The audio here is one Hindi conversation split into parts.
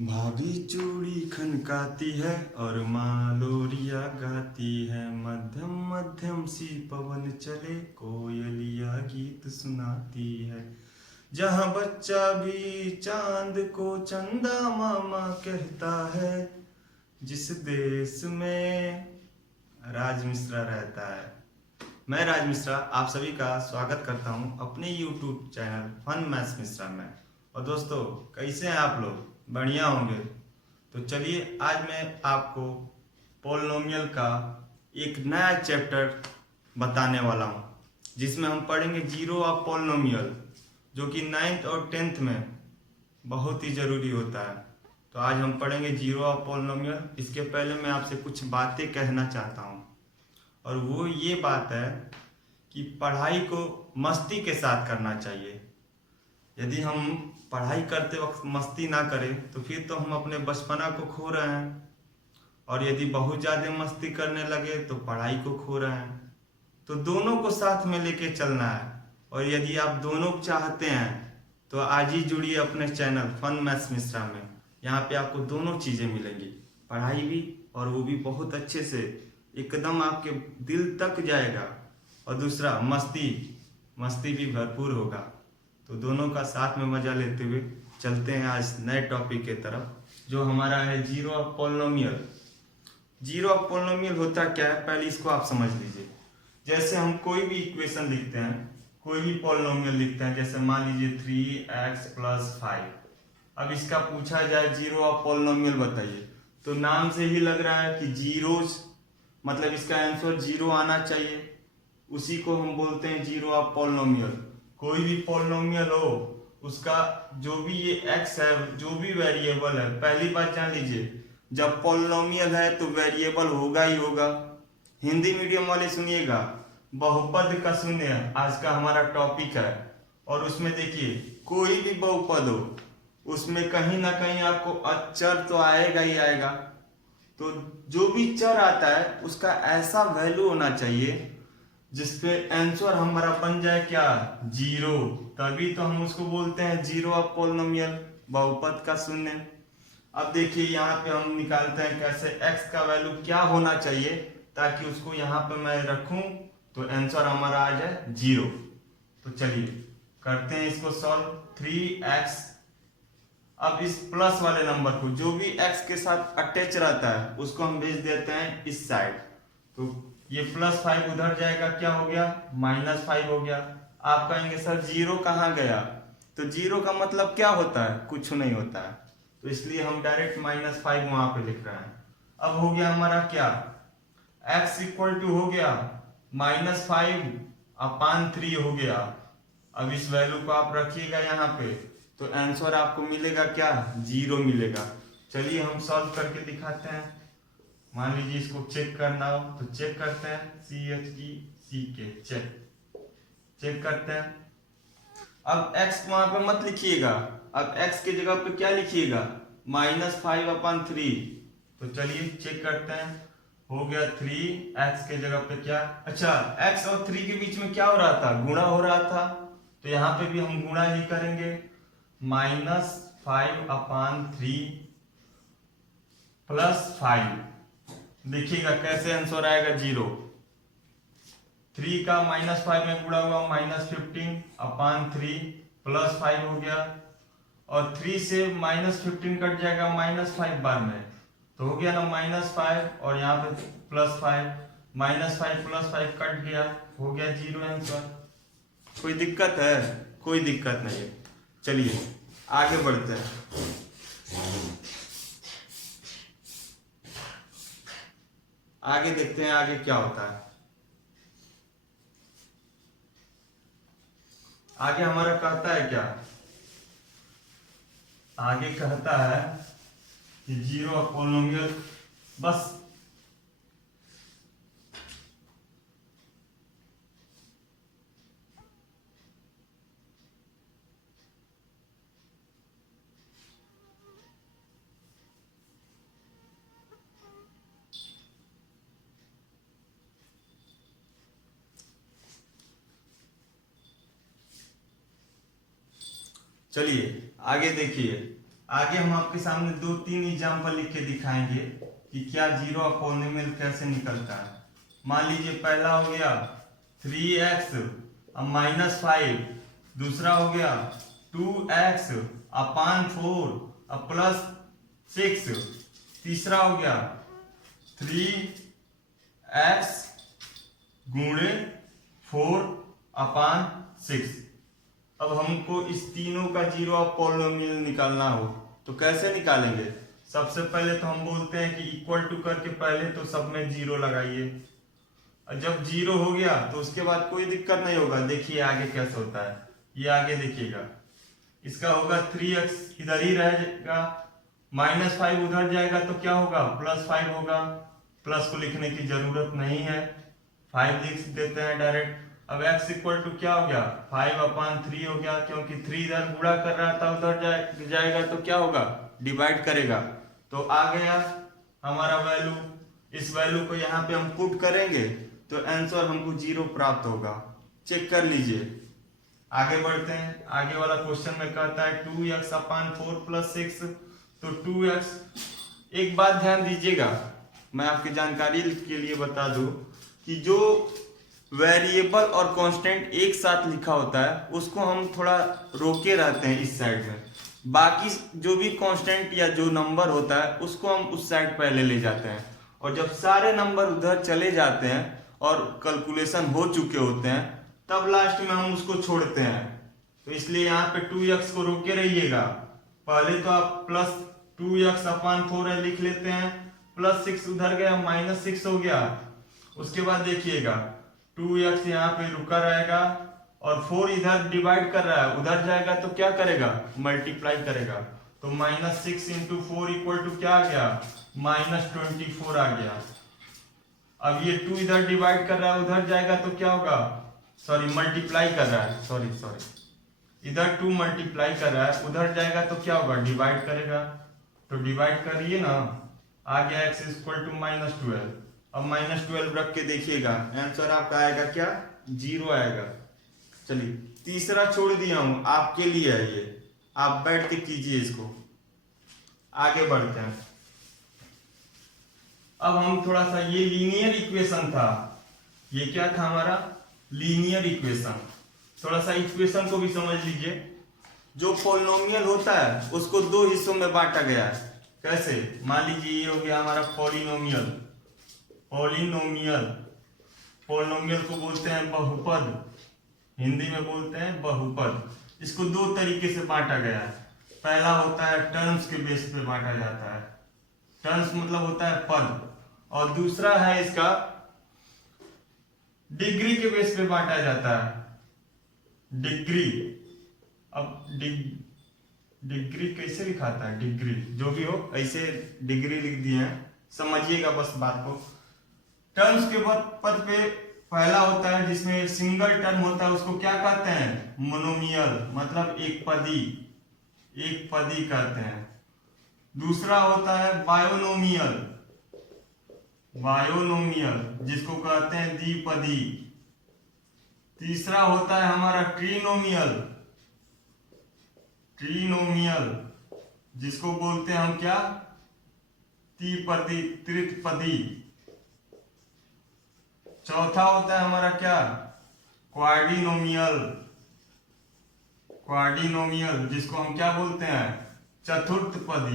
भाभी चूड़ी खनकाती है और माँ लोरिया गाती है। मध्यम मध्यम सी पवन चले, कोयलिया गीत सुनाती है। जहाँ बच्चा भी चांद को चंदा मामा कहता है। जिस देश में राज मिश्रा रहता है। मैं राज मिश्रा आप सभी का स्वागत करता हूं अपने YouTube channel Fun Maths Mishra में। और दोस्तों, कैसे हैं आप लोग? बढ़िया होंगे। तो चलिए, आज मैं आपको पोलिनोमियल का एक नया चैप्टर बताने वाला हूं, जिसमें हम पढ़ेंगे जीरो ऑफ पोलिनोमियल, जो कि 9th और 10th में बहुत ही ज़रूरी होता है। तो आज हम पढ़ेंगे जीरो ऑफ पोलिनोमियल। इसके पहले मैं आपसे कुछ बातें कहना चाहता हूँ, और वो ये बात है कि पढ़ाई को मस्ती के साथ करना चाहिए। यदि हम पढ़ाई करते वक्त मस्ती ना करें तो फिर तो हम अपने बचपना को खो रहे हैं, और यदि बहुत ज़्यादा मस्ती करने लगे तो पढ़ाई को खो रहे हैं। तो दोनों को साथ में लेके चलना है। और यदि आप दोनों चाहते हैं तो आज ही जुड़िए अपने चैनल फन मैथ्स मिश्रा में। यहाँ पे आपको दोनों चीज़ें मिलेंगी, पढ़ाई भी, और वो भी बहुत अच्छे से, एकदम आपके दिल तक जाएगा। और दूसरा, मस्ती भी भरपूर होगा। तो दोनों का साथ में मजा लेते हुए चलते हैं आज नए टॉपिक के तरफ, जो हमारा है zero of polynomial. Zero of polynomial होता क्या है, पहले इसको आप समझ लीजिए। जैसे हम कोई भी इक्वेशन लिखते हैं, कोई भी पोलिनोमियल लिखते हैं, जैसे मान लीजिए 3x + 5। अब इसका पूछा जाए जीरो ऑफ पोलिनोमियल बताइए, तो नाम से ही लग रहा है कि जीरोज, मतलब इसका आंसर जीरो आना चाहिए। उसी को हम बोलते हैं जीरो ऑफ पोलिनोमियल। कोई भी पोलिनोमियल हो, उसका जो भी ये x है, जो भी वेरिएबल है, पहली बात जान लीजिए, जब पोलिनोमियल है तो वेरिएबल होगा ही होगा। हिंदी मीडियम वाले सुनिएगा, बहुपद का शून्य आज का हमारा टॉपिक है। और उसमें देखिए, कोई भी बहुपद हो, उसमें कहीं ना कहीं आपको अचर तो आएगा ही आएगा। तो जो भी चर आता है उसका ऐसा वैल्यू होना चाहिए जिसपे आंसर हमारा बन जाए क्या, जीरो। तभी तो हम उसको बोलते हैं जीरो ऑफ पोलिनोमियल, बहुपद का शून्य। अब देखिए, यहाँ पे हम निकालते हैं कैसे x का वैल्यू क्या होना चाहिए, ताकि उसको यहाँ पे मैं रखूं तो आंसर हमारा आ जाए जीरो। तो चलिए करते हैं इसको सॉल्व। 3x, अब इस प्लस वाले नंबर को, जो भी x के साथ अटैच रहता है, उसको हम भेज देते हैं इस साइड। तो ये +5 उधर जाएगा, क्या हो गया, -5 हो गया। आप कहेंगे सर जीरो कहाँ गया? तो जीरो का मतलब क्या होता है, कुछ नहीं होता है। तो इसलिए हम डायरेक्ट -5 वहां पे लिख रहे हैं। अब हो गया हमारा क्या, x = हो गया -5/3 हो गया। अब इस वैल्यू को आप रखिएगा यहाँ पे, तो आंसर आपको मिलेगा क्या, जीरो मिलेगा। चलिए हम सॉल्व करके दिखाते हैं। मान लीजिए इसको चेक करना हो तो चेक करते हैं, CHECK चेक करते हैं। अब x वहां पे मत लिखिएगा, अब x की जगह पे क्या लिखिएगा, -5/3। तो चलिए चेक करते हैं, हो गया 3x के जगह पे क्या, अच्छा x और 3 के बीच में क्या हो रहा था, गुणा हो रहा था। तो यहाँ पे भी हम गुणा ही करेंगे, -5/3 + 5। देखिएगा कैसे आंसर आएगा, जीरो। 3 का -5 में गुणा हुआ, -15/3 + 5 हो गया। और 3 से -15 कट जाएगा -5 बार में, तो हो गया ना -5, और यहाँ पे +5, -5 + 5 कट गया, हो गया जीरो आंसर। कोई दिक्कत है? कोई दिक्कत नहीं है। चलिए आगे बढ़ते हैं। आगे देखते हैं आगे क्या होता है। आगे हमारा कहता है क्या, आगे कहता है कि जीरो ऑफ पोलिनोमियल, बस चलिए आगे देखिए। आगे हम आपके सामने 2-3 एग्जाम्पल लिख के दिखाएंगे कि क्या जीरो पॉलिनोमियल कैसे निकलता है। मान लीजिए पहला हो गया 3x -5, दूसरा हो गया 2x अपान 4 प्लस 6, तीसरा हो गया 3x गुणे 4 अपान 6। अब हमको इस तीनों का जीरो ऑफ पॉलिनोमियल निकालना हो तो कैसे निकालेंगे। सबसे पहले तो हम बोलते हैं कि इक्वल टू करके पहले तो सब में जीरो लगाइए, और जब जीरो हो गया तो उसके बाद कोई दिक्कत नहीं होगा। देखिए आगे कैसे होता है, ये आगे देखिएगा। इसका होगा 3x इधर ही रहेगा, -5 उधर जाएगा तो क्या होगा, +5 होगा। प्लस को लिखने की जरूरत नहीं है, 5 लिख देते हैं डायरेक्ट। अब x इक्वल टू क्या हो गया, 5/3 हो गया, क्योंकि 3 इधर गुणा कर रहा था, उधर जाएगा तो क्या होगा, डिवाइड करेगा। तो आ गया हमारा वैल्यू। इस वैल्यू को यहाँ पे हम पुट करेंगे तो आंसर हमको जीरो प्राप्त होगा। चेक कर लीजिए। आगे बढ़ते हैं। आगे वाला क्वेश्चन में कहता है 2x/4 + 6, तो 2x। एक बात ध्यान दीजिएगा, मैं आपकी जानकारी के लिए बता दूं कि जो वेरिएबल और कांस्टेंट एक साथ लिखा होता है उसको हम थोड़ा रोके रहते हैं इस साइड में। बाकी जो भी कांस्टेंट या जो नंबर होता है उसको हम उस साइड पहले ले जाते हैं, और जब सारे नंबर उधर चले जाते हैं और कैलकुलेशन हो चुके होते हैं तब लास्ट में हम उसको छोड़ते हैं। तो इसलिए यहाँ पे 2x को रोके रहिएगा। पहले तो आप +2x/4 लिख लेते हैं, +6 उधर गया, -6 हो गया। उसके बाद देखिएगा 2x यहाँ पे रुका रहेगा और 4 इधर डिवाइड कर रहा है, उधर जाएगा तो क्या करेगा, मल्टीप्लाई करेगा। तो -6 × 4 = क्या आ गया, -24 आ गया। अब ये 2 इधर डिवाइड कर रहा है, उधर जाएगा तो क्या होगा, सॉरी मल्टीप्लाई कर रहा है, सॉरी इधर 2 मल्टीप्लाई कर रहा है, उधर जाएगा तो क्या होगा, डिवाइड करेगा। तो डिवाइड करिए ना, आ गया x = -12। अब -12 रख के देखिएगा, आंसर आपका आएगा क्या, 0 आएगा। चलिए तीसरा छोड़ दिया हूं, आपके लिए है ये, आप बैठ के कीजिए इसको। आगे बढ़ते हैं। अब हम थोड़ा सा, ये लीनियर इक्वेशन था, ये क्या था हमारा, लीनियर इक्वेशन। थोड़ा सा इक्वेशन को भी समझ लीजिए। जो पॉलिनोमियल होता है उसको 2 हिस्सों में बांटा गया है। कैसे, मान लीजिए ये हो गया हमारा पॉलिनोमियल। पॉलिनोमियल को बोलते हैं बहुपद, हिंदी में बोलते हैं बहुपद। इसको 2 तरीके से बांटा गया है। पहला होता है टर्म्स के बेस पे बांटा जाता है, टर्म्स मतलब होता है पद, और दूसरा है इसका डिग्री के बेस पे बांटा जाता है, डिग्री। अब डिग्री कैसे लिखाता है, डिग्री जो भी हो, ऐसे डिग्री लिख दिए हैं, समझिएगा बस बात को। टर्म्स के पद पे पहला होता है जिसमें सिंगल टर्म होता है, उसको क्या कहते हैं, मोनोमियल, मतलब एक पदी कहते हैं। दूसरा होता है बायोनोमियल, जिसको कहते हैं द्विपदी। तीसरा होता है हमारा ट्रिनोमियल, जिसको बोलते हैं हम क्या, त्रिपदी। चौथा होता है हमारा क्या, क्वाड्रिनोमियल, जिसको हम क्या बोलते हैं, चतुर्थपदी।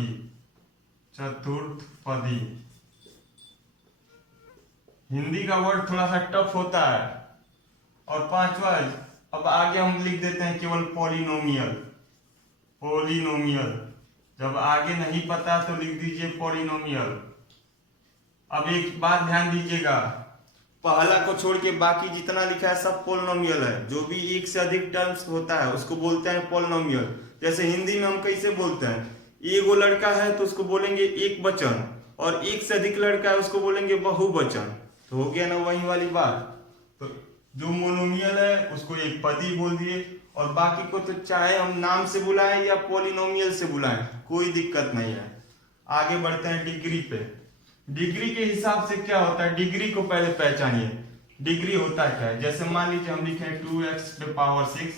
हिंदी का वर्ड थोड़ा सा टफ होता है। और पांचवा, अब आगे हम लिख देते हैं केवल पॉलिनोमियल। जब आगे नहीं पता तो लिख दीजिए पॉलिनोमियल। अब एक बात ध्यान दीजिएगा, पहला को छोड़ के बाकी जितना लिखा है सब पॉलिनोमियल है। जो भी एक से अधिक टर्म्स होता है उसको बोलते हैं पॉलिनोमियल। जैसे हिंदी में हम कैसे बोलते हैं, एगो लड़का है तो उसको बोलेंगे एक वचन, और एक से अधिक लड़का है उसको बोलेंगे बहुवचन। तो हो गया ना वही वाली बात। तो जो मोनोमियल है उसको एक पदी बोल दिए, और बाकी को तो चाहे हम नाम से बुलाएं या पॉलिनोमियल से बुलाएं, कोई दिक्कत नहीं है। आगे बढ़ते हैं डिग्री पे। डिग्री के हिसाब से क्या होता है, डिग्री को पहले पहचानिए। डिग्री होता क्या है, जैसे मान लीजिए हम लिखे 2x⁶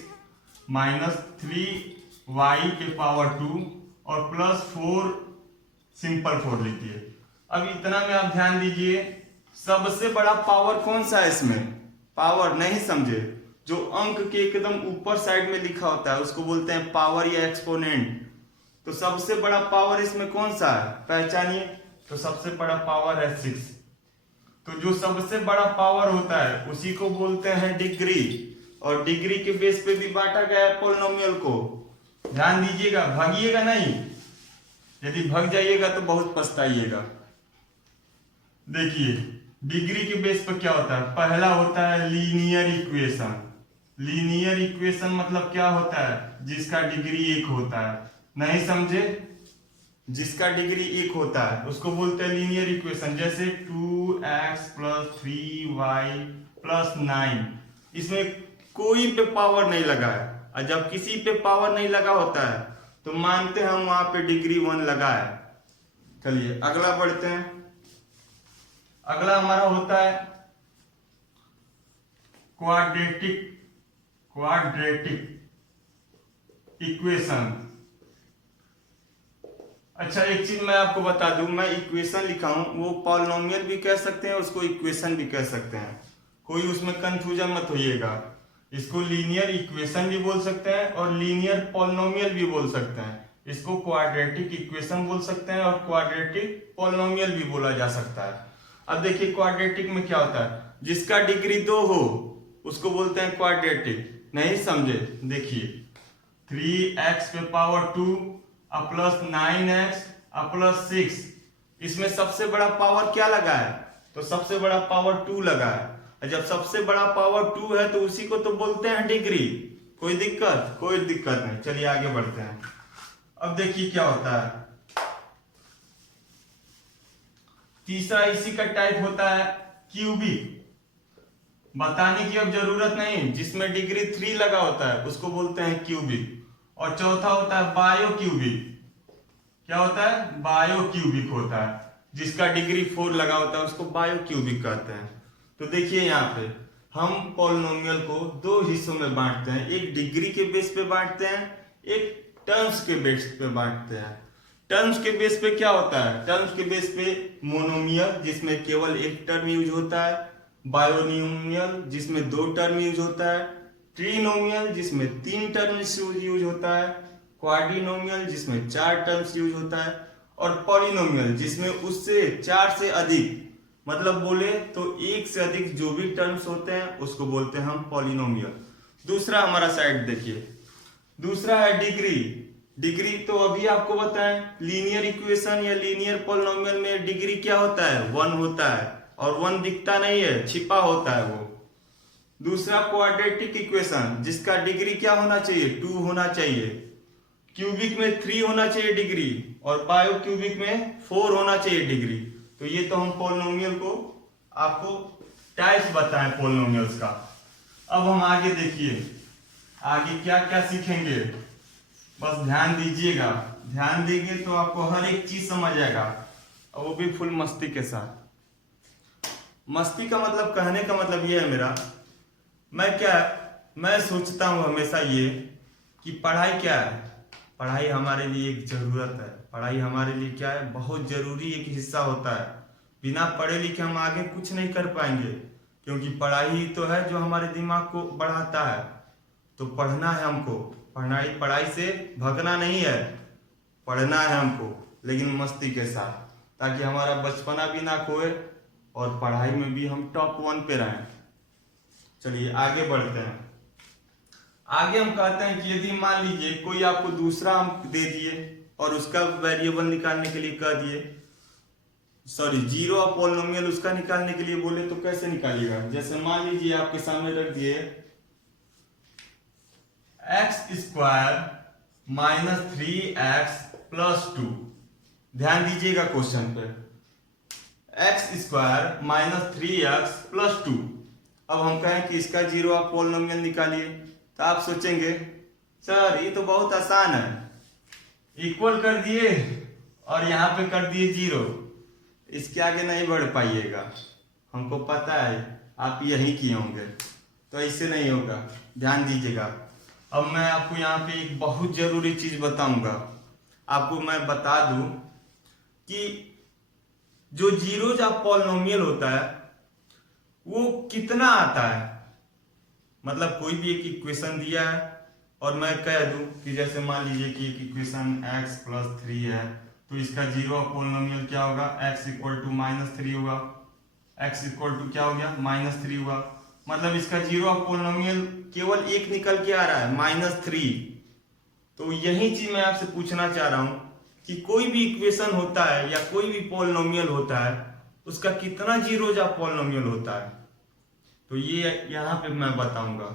-3y⁴ और +4 सिंपल 4 लिखिए। अब इतना में आप ध्यान दीजिए, सबसे बड़ा पावर कौन सा है इसमें? पावर नहीं समझे, जो अंक के एकदम ऊपर साइड में लिखा होता है उसको बोलते हैं पावर या एक्सपोनेंट। तो सबसे बड़ा पावर इसमें कौन सा है, पहचानिए। तो सबसे बड़ा पावर है 6। तो जो सबसे बड़ा पावर होता है उसी को बोलते हैं डिग्री, और डिग्री के बेस पे भी बांटा गया है पॉलिनोमियल को। ध्यान दीजिएगा, भागिएगा नहीं, यदि भाग जाइएगा तो बहुत पछताइएगा। देखिए डिग्री के बेस पर क्या होता है, पहला होता है लीनियर इक्वेशन। लीनियर इक्वेशन मतलब क्या होता है, जिसका डिग्री 1 होता है। नहीं समझे? जिसका डिग्री 1 होता है उसको बोलते हैं लीनियर इक्वेशन। जैसे 2x + 3y + 9, इसमें कोई पे पावर नहीं लगा है, और जब किसी पे पावर नहीं लगा होता है तो मानते हैं हम वहां पे डिग्री 1 लगा है। चलिए अगला बढ़ते हैं। अगला हमारा होता है क्वाड्रेटिक इक्वेशन। अच्छा एक चीज मैं आपको बता दूं, मैं इक्वेशन लिखा हूं, वो पॉलिनोमियल भी कह सकते हैं, उसको इक्वेशन भी कह सकते हैं, कोई उसमें कंफ्यूजन मत होइएगा। इसको लीनियर इक्वेशन भी बोल सकते हैं और लीनियर पॉलिनोमियल भी बोल सकते हैं। इसको क्वाड्रेटिक इक्वेशन बोल सकते हैं और क्वाड्रेटिक पॉलिनोमियल भी बोला जा सकता है। अब देखिए क्वाड्रेटिक में क्या होता है, जिसका डिग्री 2 हो उसको बोलते हैं क्वाड्रेटिक। नहीं समझे? देखिए 3x पे पावर 2 + 9x + 6, इसमें सबसे बड़ा पावर क्या लगा है, तो सबसे बड़ा पावर 2 लगा है। जब सबसे बड़ा पावर 2 है तो उसी को तो बोलते हैं डिग्री। कोई दिक्कत? कोई दिक्कत नहीं। चलिए आगे बढ़ते हैं। अब देखिए क्या होता है, तीसरा इसी का टाइप होता है क्यूबिक। बताने की अब जरूरत नहीं, जिसमें डिग्री 3 लगा होता है उसको बोलते हैं क्यूबिक। और चौथा होता है बायो क्यूबिक। क्या होता है? बायो क्यूबिक होता है, जिसका डिग्री 4 लगा होता है उसको बायो क्यूबिक कहते हैं। तो देखिए यहाँ पे हम पॉलिनोमियल को 2 हिस्सों में बांटते हैं, एक डिग्री के बेस पे बांटते हैं, एक टर्म्स के बेस पे बांटते हैं। टर्म्स के बेस पे क्या होता है, टर्म्स के बेस पे मोनोमियल जिसमें केवल एक टर्म यूज होता है, बायोनोमियल जिसमें 2 टर्म यूज होता है, ट्रिनोमियल जिसमें 3 टर्म्स यूज होता है, क्वाड्रिनोमियल जिसमें 4 टर्म्स यूज होता है, और पॉलिनोमियल जिसमें उससे 4 से अधिक, मतलब बोले तो 1 से अधिक जो भी टर्म्स होते हैं उसको बोलते हैं हम पॉलिनोमियल। दूसरा हमारा साइड देखिए, दूसरा है डिग्री। डिग्री तो अभी आपको बताएं, लीनियर इक्वेशन या लीनियर पॉलिनोमियल में डिग्री क्या होता है, 1 होता है, और 1 दिखता नहीं है, छिपा होता है वो। दूसरा क्वाड्रेटिक इक्वेशन, जिसका डिग्री क्या होना चाहिए, 2 होना चाहिए। क्यूबिक में 3 होना चाहिए डिग्री, और बायो क्यूबिक में 4 होना चाहिए डिग्री। तो ये तो हम पॉलिनोमियल को आपको टाइप्स बताएं पॉलिनोमियल्स का। अब हम आगे देखिए, आगे क्या क्या सीखेंगे, बस ध्यान दीजिएगा। ध्यान देंगे तो आपको हर एक चीज समझ आएगा, और वो भी फुल मस्ती के साथ। मस्ती का मतलब, कहने का मतलब ये है मेरा, मैं सोचता हूँ हमेशा ये कि पढ़ाई क्या है, पढ़ाई हमारे लिए एक जरूरत है। पढ़ाई हमारे लिए क्या है, बहुत जरूरी एक हिस्सा होता है। बिना पढ़े लिखे हम आगे कुछ नहीं कर पाएंगे, क्योंकि पढ़ाई ही तो है जो हमारे दिमाग को बढ़ाता है। तो पढ़ना है हमको, पढ़ाई से भागना नहीं है, पढ़ना है हमको, लेकिन मस्ती के साथ, ताकि हमारा बचपना भी ना खोए और पढ़ाई में भी हम टॉप 1 पे रहें। चलिए आगे बढ़ते हैं। आगे हम कहते हैं कि यदि मान लीजिए कोई आपको दूसरा अंक दे दिए और उसका वेरिएबल निकालने के लिए कह दिए, सॉरी जीरो ऑफ पॉलिनोमियल उसका निकालने के लिए बोले, तो कैसे निकालिएगा। जैसे मान लीजिए आपके सामने रख दिए x² - 3x + 2। ध्यान दीजिएगा क्वेश्चन पे, x² - 3x + 2। अब हम कहें कि इसका जीरो ऑफ पॉलिनोमियल निकालिए, तो आप सोचेंगे सर ये तो बहुत आसान है, इक्वल कर दिए और यहाँ पे कर दिए 0, इसके आगे नहीं बढ़ पाइएगा, हमको पता है आप यही किए होंगे। तो ऐसे नहीं होगा, ध्यान दीजिएगा। अब मैं आपको यहाँ पे एक बहुत जरूरी चीज बताऊंगा। आपको मैं बता दूं कि जो जीरोज ऑफ पॉलिनोमियल होता है वो कितना आता है। मतलब कोई भी एक इक्वेशन दिया है और मैं कह दूं कि जैसे मान लीजिए कि एक इक्वेशन x प्लस 3 है, तो इसका जीरो ऑफ पॉलिनोमियल क्या होगा, x इक्वल टू -3 होगा। x इक्वल टू क्या हो गया, -3 हुआ। मतलब इसका जीरो ऑफ पॉलिनोमियल केवल एक निकल के आ रहा है, -3। तो यही चीज मैं आपसे पूछना चाह रहा हूं कि कोई भी इक्वेशन होता है या कोई भी पॉलिनोमियल होता है, उसका कितना जीरोज ऑफ पॉलिनोमियल होता है। तो ये यहां पे मैं बताऊंगा,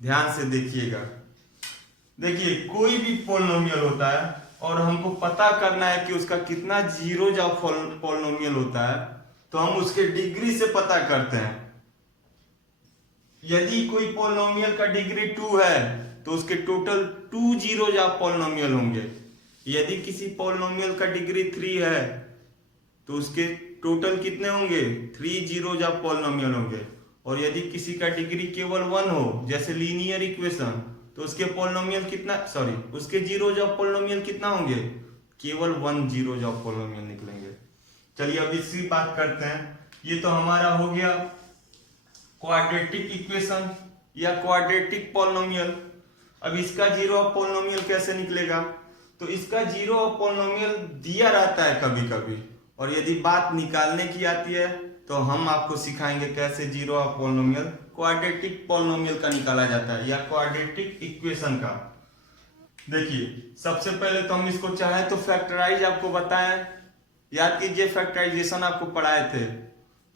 ध्यान से देखिएगा। देखिए कोई भी पॉलिनोमियल होता है और हमको पता करना है कि उसका कितना जीरोज ऑफ पॉलिनोमियल होता है, तो हम उसके डिग्री से पता करते हैं। यदि कोई पॉलिनोमियल का डिग्री 2 है तो उसके टोटल 2 जीरोज ऑफ पॉलिनोमियल होंगे। यदि किसी पॉलिनोमियल का डिग्री 3 है तो उसके टोटल कितने होंगे, 3 जीरोज ऑफ पॉलिनोमियल होंगे। और यदि किसी का डिग्री केवल 1 हो, जैसे लीनियर इक्वेशन, तो उसके पॉलिनोमियल कितना, सॉरी उसके जीरोज ऑफ पॉलिनोमियल कितना होंगे, केवल 1 जीरोज ऑफ पॉलिनोमियल निकलेंगे। चलिए अब इसकी बात करते हैं। ये तो हमारा हो गया क्वाड्रेटिक इक्वेशन या क्वाड्रेटिक पॉलिनोमियल। अब इसका जीरो ऑफ पॉलिनोमियल कैसे निकलेगा, तो इसका जीरो ऑफ पॉलिनोमियल दिया रहता है कभी कभी, और यदि बात निकालने की आती है तो हम आपको सिखाएंगे कैसे zero of polynomial quadratic polynomial का निकाला जाता है या क्वाड्रेटिक इक्वेशन का। देखिए सबसे पहले तो हम इसको चाहे तो फैक्टराइज आपको बताएं, याद कीजिए फैक्टराइजेशन आपको पढ़ाए थे।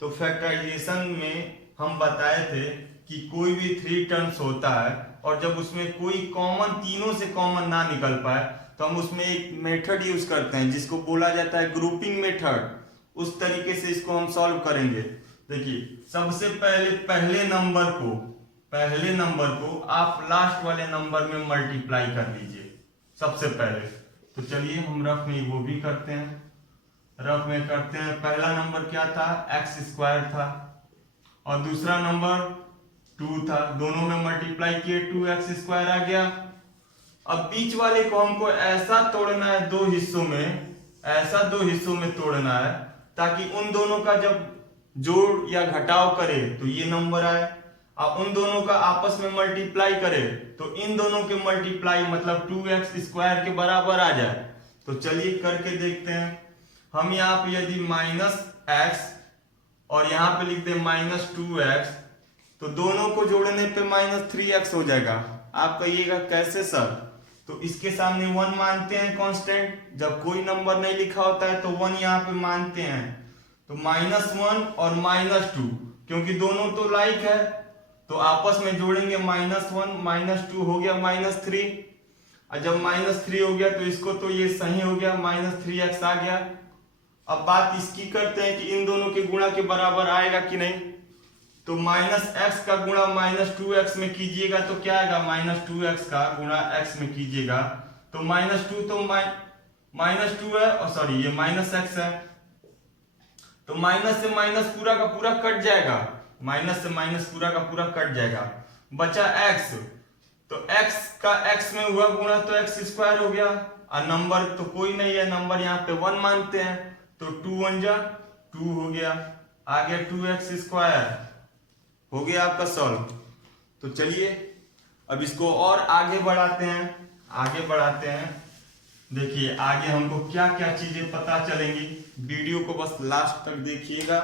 तो फैक्टराइजेशन में हम बताए थे कि कोई भी 3 टर्म्स होता है और जब उसमें कोई कॉमन, तीनों से कॉमन ना निकल पाए, तो हम उसमें एक मेथड यूज करते हैं जिसको बोला जाता है ग्रुपिंग मेथड। उस तरीके से इसको हम सॉल्व करेंगे। देखिए सबसे पहले नंबर को आप लास्ट वाले नंबर में मल्टीप्लाई कर लीजिए सबसे पहले। तो चलिए हम रफ में वो भी करते हैं, पहला नंबर क्या था, x² था और दूसरा नंबर 2 था, दोनों में मल्टीप्लाई किए 2x² आ गया। अब बीच वाले को हमको ऐसा तोड़ना है, दो हिस्सों में तोड़ना है ताकि उन दोनों का जब जोड़ या घटाव करे तो ये नंबर आए, और उन दोनों का आपस में मल्टीप्लाई करे तो इन दोनों के मल्टीप्लाई मतलब 2x² के बराबर आ जाए। तो चलिए करके देखते हैं। हम यहाँ पे यदि -x और यहाँ पे लिख दे -2x, तो दोनों को जोड़ने पे -3x हो जाएगा। आप कहिएगा कैसे सर, तो इसके सामने 1 मानते हैं कांस्टेंट, जब कोई नंबर नहीं लिखा होता है तो 1 यहाँ पे मानते हैं। तो -1 और -2 क्योंकि दोनों तो लाइक है तो आपस में जोड़ेंगे, -1 -2 हो गया -3, और जब -3 हो गया तो इसको तो ये सही हो गया, -3x आ गया। अब बात इसकी करते हैं कि इन दोनों के गुणा के बराबर आएगा कि नहीं। तो -x का गुणा -2x में कीजिएगा तो क्या आएगा, -2x का गुणा x में कीजिएगा तो -2 तो -2 है, और सॉरी ये -x है, तो माइनस से माइनस पूरा का पूरा कट जाएगा, बचा x। तो x का x में हुआ गुणा तो x² हो गया, और नंबर तो कोई नहीं है, नंबर यहाँ पे 1 मानते हैं, तो 2 1 जा 2 हो गया, आ गया 2x² हो गया आपका सॉल्व। तो चलिए अब इसको और आगे बढ़ाते हैं। देखिए आगे हमको क्या क्या चीजें पता चलेंगी, वीडियो को बस लास्ट तक देखिएगा।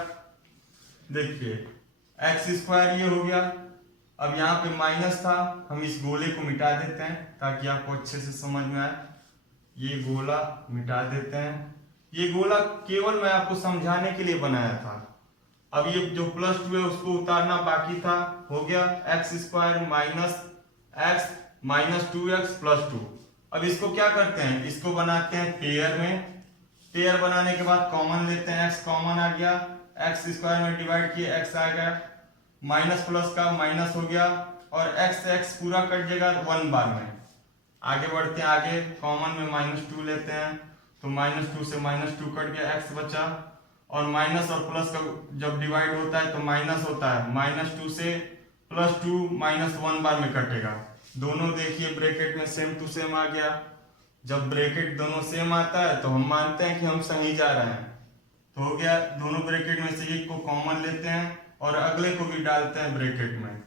देखिए x² ये हो गया। अब यहाँ पे माइनस था, हम इस गोले को मिटा देते हैं ताकि आपको अच्छे से समझ में आए। ये गोला मिटा देते हैं, ये गोला केवल मैं आपको समझाने के लिए बनाया था। अब ये जो +2 है उसको उतारना बाकी था, हो गया x² - x -2x + 2। अब इसको क्या करते हैं, इसको बनाते हैं पेयर में। पेयर बनाने के बाद कॉमन लेते हैं, x कॉमन आ गया, x² में डिवाइड किए x आ गया, माइनस प्लस का माइनस हो गया, और x से x पूरा कट जाएगा 1 बार में। आगे बढ़ते हैं, आगे कॉमन में -2 लेते हैं, तो -2 से -2 कट गया, x बचा, और माइनस और प्लस का जब डिवाइड होता है तो माइनस होता है, -2 से +2 -1 बार में कटेगा। दोनों देखिए ब्रैकेट में सेम टू सेम आ गया, जब ब्रैकेट दोनों सेम आता है तो हम मानते हैं कि हम सही जा रहे हैं। तो हो गया, दोनों ब्रैकेट में से एक को कॉमन लेते हैं और अगले को भी डालते हैं ब्रैकेट में।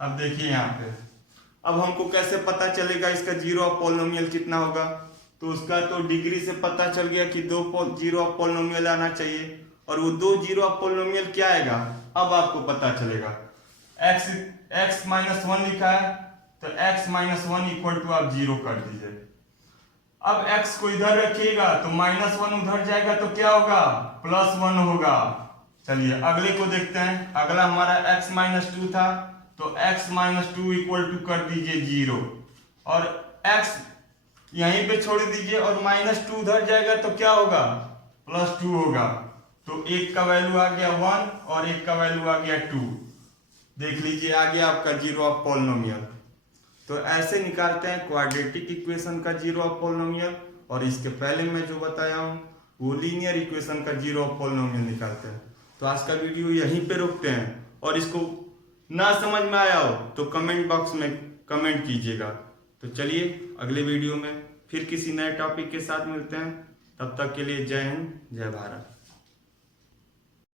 अब देखिए यहाँ पे, अब हमको कैसे पता चलेगा इसका जीरो ऑफ पॉलिनोमियल कितना होगा? तो उसका तो डिग्री से पता चल गया कि दो जीरो ऑफ पॉलिनोमियल आना चाहिए, और वो दो जीरो ऑफ पॉलिनोमियल क्या आएगा अब आपको पता चलेगा। x माइनस वन लिखा है तो x minus one equal to आप जीरो कर दीजिए। अब x को इधर रखिएगा तो माइनस वन उधर जाएगा तो क्या होगा? प्लस वन होगा। चलिए अगले को देखते हैं। अगला हमारा x माइनस टू था तो x minus two equal to कर दीजिए जीरो, और x यहीं पे छोड़ दीजिए और माइनस टू उधर जाएगा तो क्या होगा? प्लस टू होगा। तो एक का वैल्यू आ गया वन और एक का वैल्यू आ गया टू। देख लीजिए आ गया आपका जीरो ऑफ पॉलिनोमियल। तो ऐसे निकालते हैं क्वाड्रेटिक इक्वेशन का जीरो ऑफ पॉलिनोमियल, और इसके पहले मैं जो बताया हूँ वो लीनियर इक्वेशन का जीरो ऑफ पॉलिनोमियल निकालते हैं। तो आज का वीडियो यहीं पे रोकते हैं, और इसको ना समझ में आया हो तो कमेंट बॉक्स में कमेंट कीजिएगा। तो चलिए अगले वीडियो में फिर किसी नए टॉपिक के साथ मिलते हैं। तब तक के लिए जय हिंद, जय भारत।